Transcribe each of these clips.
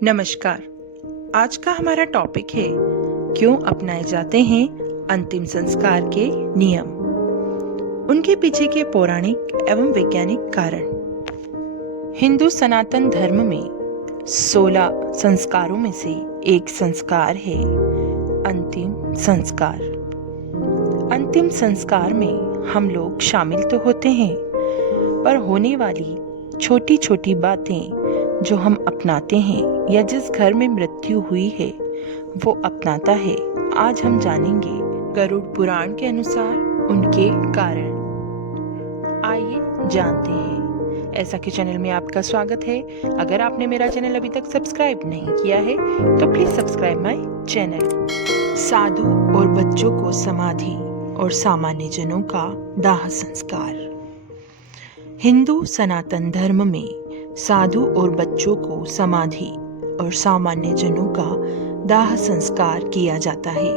नमस्कार। आज का हमारा टॉपिक है क्यों अपनाए जाते हैं अंतिम संस्कार के नियम, उनके पीछे के पौराणिक एवं वैज्ञानिक कारण। हिंदू सनातन धर्म में 16 संस्कारों में से एक संस्कार है अंतिम संस्कार। अंतिम संस्कार में हम लोग शामिल तो होते हैं, पर होने वाली छोटी छोटी बातें जो हम अपनाते हैं या जिस घर में मृत्यु हुई है वो अपनाता है, आज हम जानेंगे गरुड़ पुराण के अनुसार उनके कारण। आइए जानते हैं। ऐसा के चैनल में आपका स्वागत है। अगर आपने मेरा चैनल अभी तक सब्सक्राइब नहीं किया है तो प्लीज सब्सक्राइब माय चैनल। साधु और बच्चों को समाधि और सामान्य जनों का दाह संस्कार। हिंदू सनातन धर्म में साधु और बच्चों को समाधि और सामान्य जनों का दाह संस्कार किया जाता है।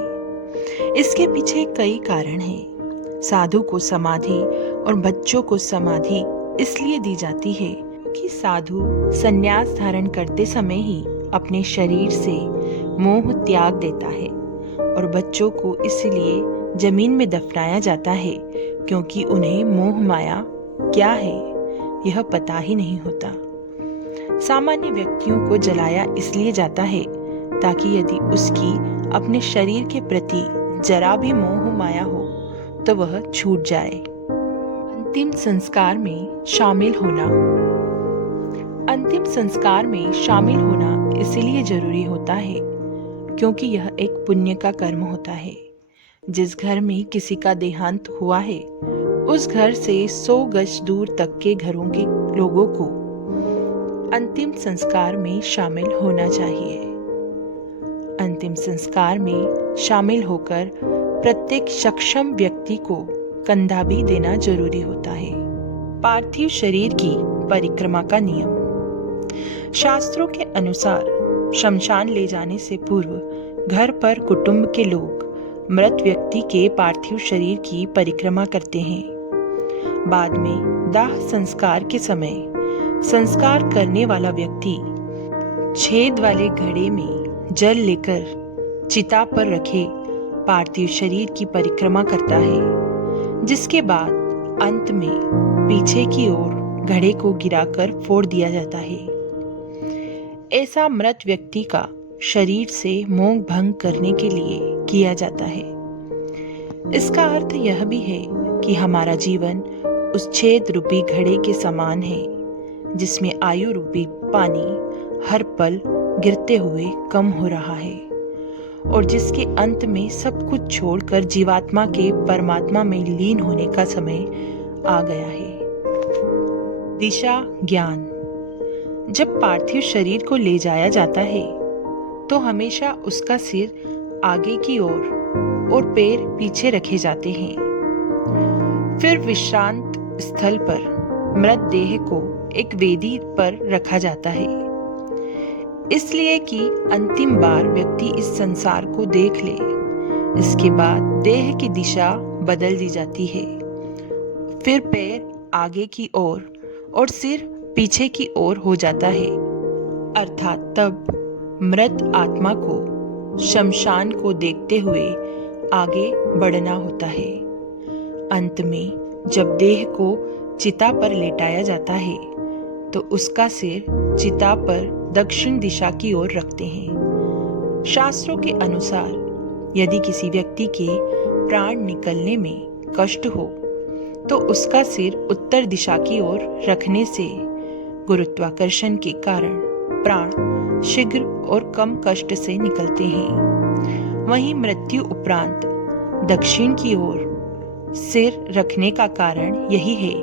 इसके पीछे कई कारण हैं। साधु को समाधि और बच्चों को समाधि इसलिए दी जाती है क्योंकि साधु संन्यास धारण करते समय ही अपने शरीर से मोह त्याग देता है, और बच्चों को इसलिए जमीन में दफनाया जाता है क्योंकि उन्हें मोह माया क्या है यह पता ही नहीं होता। सामान्य व्यक्तियों को जलाया इसलिए जाता है ताकि यदि उसकी अपने शरीर के प्रति जरा भी मोह माया हो तो वह छूट जाए। अंतिम संस्कार में शामिल होना। अंतिम संस्कार में शामिल होना इसलिए जरूरी होता है क्योंकि यह एक पुण्य का कर्म होता है। जिस घर में किसी का देहांत हुआ है उस घर से 100 गज दूर तक के घरों के लोगों को अंतिम संस्कार में शामिल होना चाहिए। अंतिम संस्कार में शामिल होकर प्रत्येक सक्षम व्यक्ति को कंधा भी देना जरूरी होता है। पार्थिव शरीर की परिक्रमा का नियम। शास्त्रों के अनुसार शमशान ले जाने से पूर्व घर पर कुटुंब के लोग मृत व्यक्ति के पार्थिव शरीर की परिक्रमा करते हैं। बाद में दाह संस्कार के समय संस्कार करने वाला व्यक्ति छेद वाले घड़े में जल लेकर चिता पर रखे पार्थिव शरीर की परिक्रमा करता है, जिसके बाद अंत में पीछे की ओर घड़े को गिराकर फोड़ दिया जाता है। ऐसा मृत व्यक्ति का शरीर से मोह भंग करने के लिए किया जाता है। इसका अर्थ यह भी है कि हमारा जीवन उस छेद रूपी घड़े के समान है जिसमें आयु रूपी पानी हर पल गिरते हुए कम हो रहा है, और जिसके अंत में सब कुछ छोड़कर जीवात्मा के परमात्मा में लीन होने का समय आ गया है। दिशा ज्ञान। जब पार्थिव शरीर को ले जाया जाता है तो हमेशा उसका सिर आगे की ओर और पैर पीछे रखे जाते हैं। फिर विश्रांत स्थल पर मृत देह को एक वेदी पर रखा जाता है, इसलिए कि अंतिम बार व्यक्ति इस संसार को देख ले। इसके बाद देह की दिशा बदल दी जाती है। फिर पैर आगे की ओर और सिर पीछे की ओर हो जाता है, अर्थात तब मृत आत्मा को शमशान को देखते हुए आगे बढ़ना होता है। अंत में जब देह को चिता पर लेटाया जाता है तो उसका सिर चिता पर दक्षिण दिशा की ओर रखते हैं। शास्त्रों के अनुसार यदि किसी व्यक्ति के प्राण निकलने में कष्ट हो तो उसका सिर उत्तर दिशा की ओर रखने से गुरुत्वाकर्षण के कारण प्राण शीघ्र और कम कष्ट से निकलते हैं। वहीं मृत्यु उपरांत दक्षिण की ओर सिर रखने का कारण यही है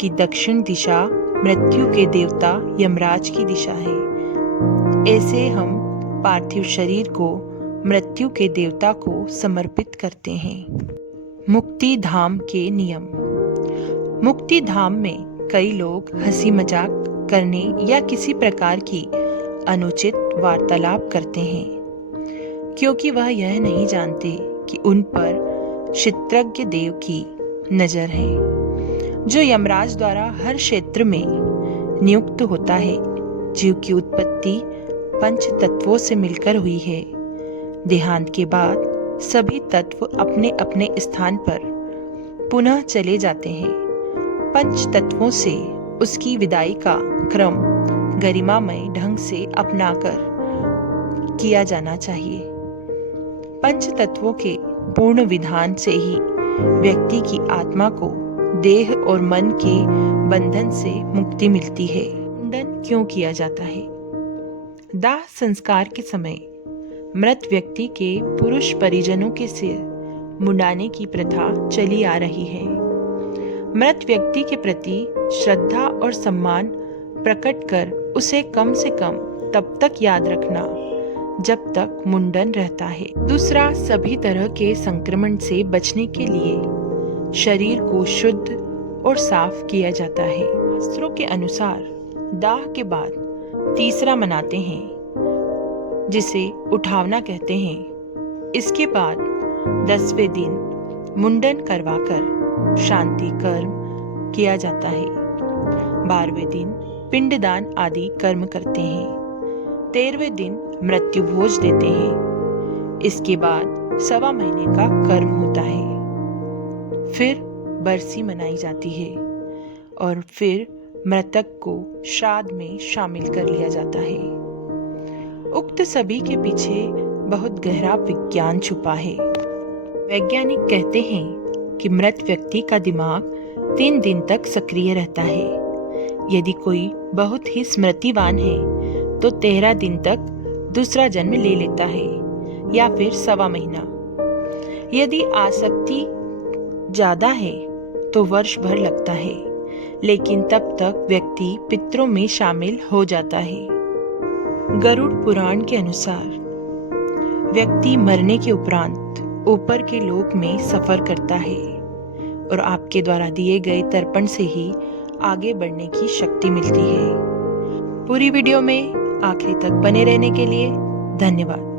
कि दक्षिण दिशा मृत्यु के देवता यमराज की दिशा है। ऐसे हम पार्थिव शरीर को मृत्यु के देवता को समर्पित करते हैं। मुक्ति धाम के नियम। मुक्ति धाम में कई लोग हंसी मजाक करने या किसी प्रकार की अनुचित वार्तालाप करते हैं, क्योंकि वह यह नहीं जानते कि उन पर क्षित्रज्ञ देव की नजर है, जो यमराज द्वारा हर क्षेत्र में नियुक्त होता है। जीव की उत्पत्ति पंच तत्वों से मिलकर हुई है। देहांत के बाद सभी तत्व अपने अपने स्थान पर पुनः चले जाते हैं। पंच तत्वों से उसकी विदाई का क्रम गरिमामय ढंग से अपनाकर किया जाना चाहिए। पंच तत्वों के पूर्ण विधान से ही व्यक्ति की आत्मा को देह और मन के बंधन से मुक्ति मिलती है। मुंडन क्यों किया जाता है? दाह संस्कार के समय मृत व्यक्ति के पुरुष परिजनों के सिर मुंडाने की प्रथा चली आ रही है। मृत व्यक्ति के प्रति श्रद्धा और सम्मान प्रकट कर उसे कम से कम तब तक याद रखना जब तक मुंडन रहता है। दूसरा, सभी तरह के संक्रमण से बचने के लिए शरीर को शुद्ध और साफ किया जाता है। शास्त्रों के अनुसार दाह के बाद तीसरा मनाते हैं, जिसे उठावना कहते हैं। इसके बाद 10वें दिन मुंडन करवाकर शांति कर्म किया जाता है। 12वें दिन पिंडदान आदि कर्म करते हैं। 13वें दिन मृत्यु भोज देते हैं। इसके बाद 1.25 महीने का कर्म होता है। फिर बरसी मनाई जाती है और फिर मृतक को श्राद्ध में शामिल कर लिया जाता है। उक्त सभी के पीछे बहुत गहरा विज्ञान छुपा है। वैज्ञानिक कहते हैं कि मृत व्यक्ति का दिमाग 3 दिन तक सक्रिय रहता है। यदि कोई बहुत ही स्मृतिवान है तो 13 दिन तक दूसरा जन्म ले लेता है या फिर 1.25 महीना। यदि आसक्ति ज्यादा है तो वर्ष भर लगता है, लेकिन तब तक व्यक्ति पितरों में शामिल हो जाता है। गरुड़ पुराण के अनुसार व्यक्ति मरने के उपरांत ऊपर के लोक में सफर करता है और आपके द्वारा दिए गए तर्पण से ही आगे बढ़ने की शक्ति मिलती है। पूरी वीडियो में आखिरी तक बने रहने के लिए धन्यवाद।